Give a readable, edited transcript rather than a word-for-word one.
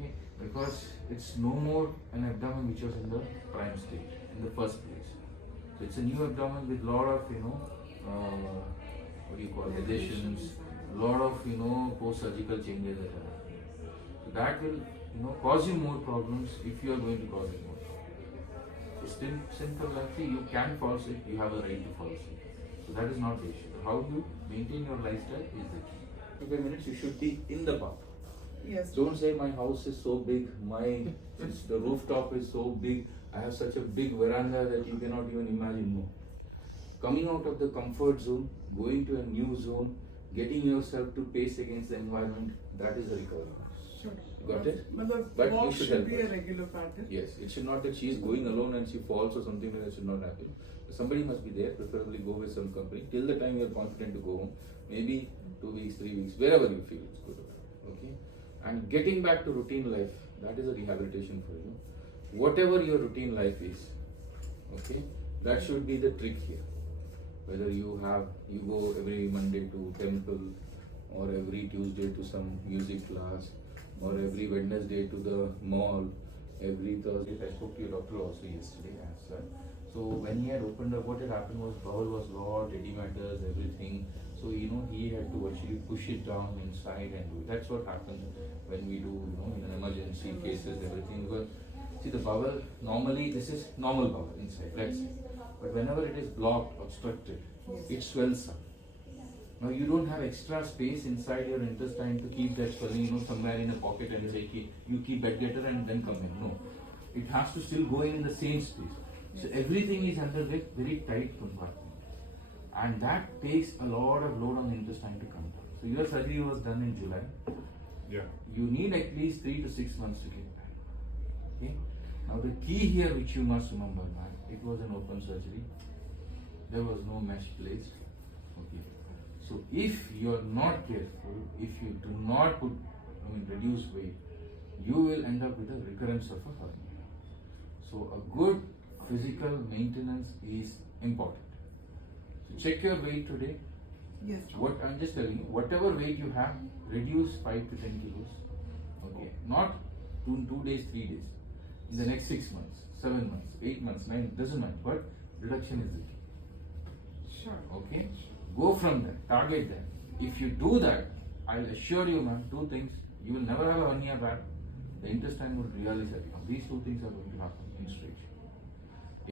Okay, because it's no more an abdomen which was in the prime state in the first place. So it's a new abdomen with lot of what do you call adhesions, lot of post-surgical changes that are happening. So that will cause you more problems if you are going to cause it more problems. So still simple actually you can fall sick, you have a right to fall sick. So that is not the issue. How you maintain your lifestyle is the key. 5 minutes you should be in the bath. Yes. Don't say my house is so big, the rooftop is so big, I have such a big veranda that you cannot even imagine. No. Coming out of the comfort zone, going to a new zone, getting yourself to pace against the environment, that is the recovery. Sure. Got it? But you walk should should help be her. a regular pattern. Yes, it should not that she is going alone and she falls or something like that should not happen. Somebody must be there, preferably go with some company. Till the time you are confident to go home, maybe 2 weeks, 3 weeks, wherever you feel it's good. Okay? And getting back to routine life, that is a rehabilitation for you. Whatever your routine life is, okay, that should be the trick here. Whether you go every Monday to temple, or every Tuesday to some music class, or every Wednesday to the mall, every Thursday. I spoke to your doctor also yesterday as well. So when he had opened up, what had happened was bowel was lot, eddy matters, everything. So he had to actually push it down inside and do it. That's what happens when we do in an emergency cases, everything. Because see the bowel, normally this is normal bowel inside, let's say. But whenever it is blocked, obstructed, it swells up. Now you don't have extra space inside your intestine to keep that swelling, somewhere in a pocket and say you keep that later and then come in. No, it has to still go in the same space. So everything is under a very tight compartment, and that takes a lot of load on the intestine to come down. So your surgery was done in July. Yeah. You need at least 3 to 6 months to get back. Okay. Now the key here, which you must remember, man, it was an open surgery. There was no mesh placed. Okay. So if you are not careful, if you do not reduce weight, you will end up with a recurrence of a hernia. So a good physical maintenance is important. So check your weight today. Yes. What I'm just telling you, whatever weight you have, reduce 5 to 10 kilos. Okay. Not 2 days, 3 days. In the next 6 months, 7 months, 8 months, 9, doesn't matter. But reduction is the key. Sure. Okay. Go from there, target that. If you do that, I'll assure you, man, 2 things. You will never have a hernia back. The intestine will really settle down. These 2 things are going to happen in straight.